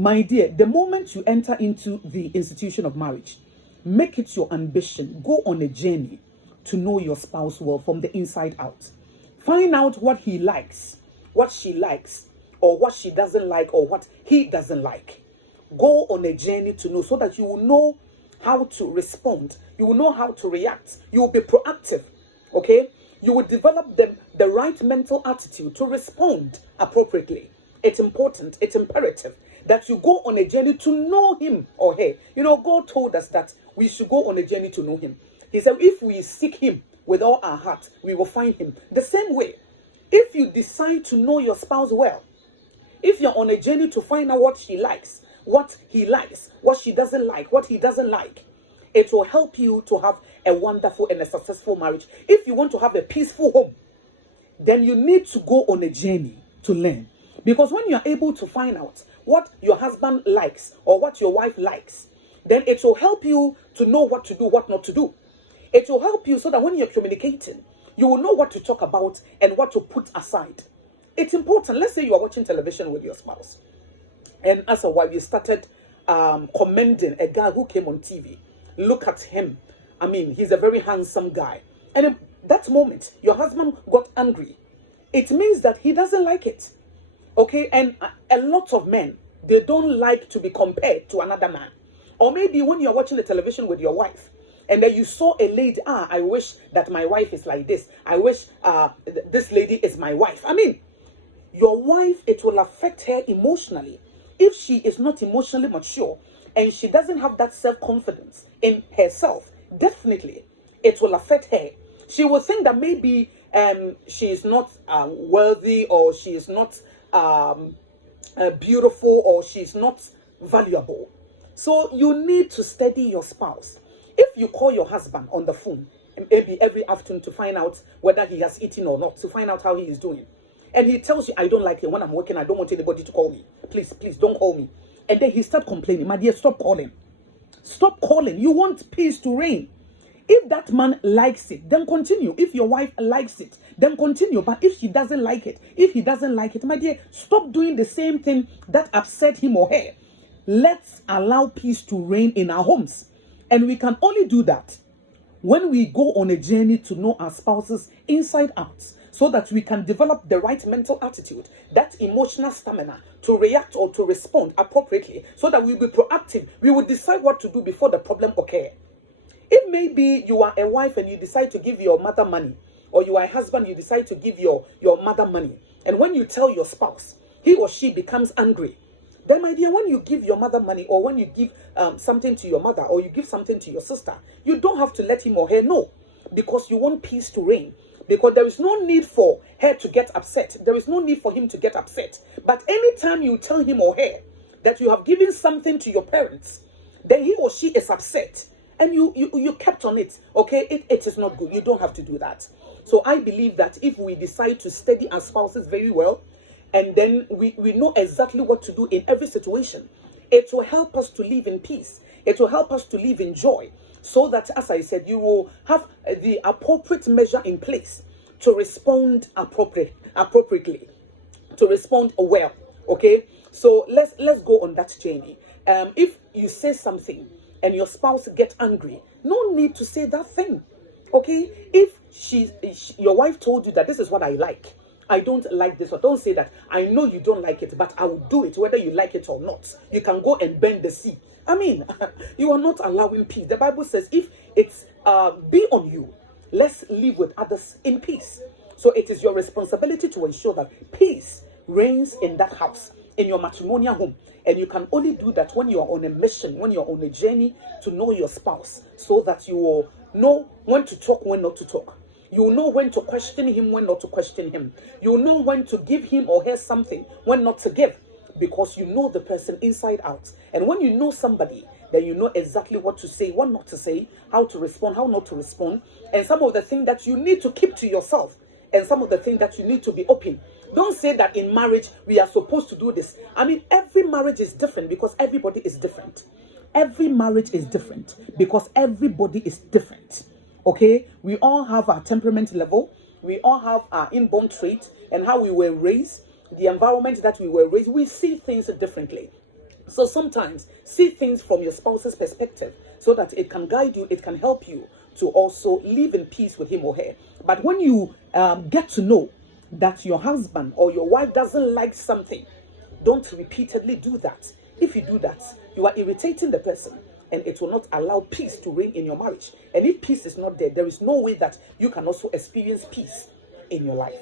My dear, the moment you enter into the institution of marriage, make it your ambition. Go on a journey to know your spouse well from the inside out. Find out what he likes, what she likes, or what she doesn't like, or what he doesn't like. Go on a journey to know, so that you will know how to respond. You will know how to react. You will be proactive. Okay? You will develop the right mental attitude to respond appropriately. It's important, it's imperative that you go on a journey to know him or her. You know, God told us that we should go on a journey to know him. He said, if we seek him with all our heart, we will find him. The same way, if you decide to know your spouse well, if you're on a journey to find out what she likes, what he likes, what she doesn't like, what he doesn't like, it will help you to have a wonderful and a successful marriage. If you want to have a peaceful home, then you need to go on a journey to learn. Because when you're able to find out what your husband likes or what your wife likes, then it will help you to know what to do, what not to do. It will help you so that when you're communicating, you will know what to talk about and what to put aside. It's important. Let's say you are watching television with your spouse, and as a wife, you started commending a guy who came on TV. Look at him. I mean, he's a very handsome guy. And in that moment, your husband got angry. It means that he doesn't like it. Okay? And a lot of men, they don't like to be compared to another man. Or maybe when you're watching the television with your wife, and then you saw a lady, I wish that my wife is like this. I wish this lady is my wife. I mean, your wife, it will affect her emotionally. If she is not emotionally mature and she doesn't have that self-confidence in herself, definitely it will affect her. She will think that maybe she is not worthy, or she is not beautiful, or she's not valuable. So you need to study your spouse. If you call your husband on the phone, maybe every afternoon, to find out whether he has eaten or not, to find out how he is doing, and he tells you, I don't like it when I'm working, I don't want anybody to call me. Please, please don't call me. And then he starts complaining. My dear, stop calling. Stop calling. You want peace to reign. If that man likes it, then continue. If your wife likes it, then continue. But if she doesn't like it, if he doesn't like it, my dear, stop doing the same thing that upset him or her. Let's allow peace to reign in our homes. And we can only do that when we go on a journey to know our spouses inside out, so that we can develop the right mental attitude, that emotional stamina to react or to respond appropriately, so that we'll be proactive. We will decide what to do before the problem occurs. If maybe you are a wife and you decide to give your mother money, or you are a husband, you decide to give your mother money, and when you tell your spouse, he or she becomes angry, then my dear, when you give your mother money, or when you give something to your mother, or you give something to your sister, you don't have to let him or her know, because you want peace to reign. Because there is no need for her to get upset. There is no need for him to get upset. But anytime you tell him or her that you have given something to your parents, then he or she is upset, and you kept on it. Okay, it is not good. You don't have to do that. So I believe that if we decide to study our spouses very well, and then we know exactly what to do in every situation, it will help us to live in peace. It will help us to live in joy. So that, as I said, you will have the appropriate measure in place to respond appropriately, to respond well. Okay, so let's go on that journey. If you say something and your spouse gets angry, no need to say that thing. Okay, if your wife told you that this is what I like, I don't like this, or don't say that. I know you don't like it, but I will do it whether you like it or not. You can go and bend the sea. I mean, you are not allowing peace. The Bible says, if it's be on you, let's live with others in peace. So it is your responsibility to ensure that peace reigns in that house, in your matrimonial home. And you can only do that when you are on a mission, when you're on a journey to know your spouse, so that you will know when to talk, when not to talk. You will know when to question him, when not to question him. You will know when to give him or her something, when not to give. Because you know the person inside out. And when you know somebody, then you know exactly what to say, what not to say, how to respond, how not to respond. And some of the things that you need to keep to yourself. And some of the things that you need to be open. Don't say that in marriage, we are supposed to do this. I mean, every marriage is different because everybody is different. Every marriage is different because everybody is different. Okay? We all have our temperament level. We all have our inborn trait and how we were raised. The environment that we were raised, we see things differently. So sometimes see things from your spouse's perspective so that it can guide you, it can help you to also live in peace with him or her. But when you get to know that your husband or your wife doesn't like something, don't repeatedly do that. If you do that, you are irritating the person, and it will not allow peace to reign in your marriage. And if peace is not there, there is no way that you can also experience peace in your life.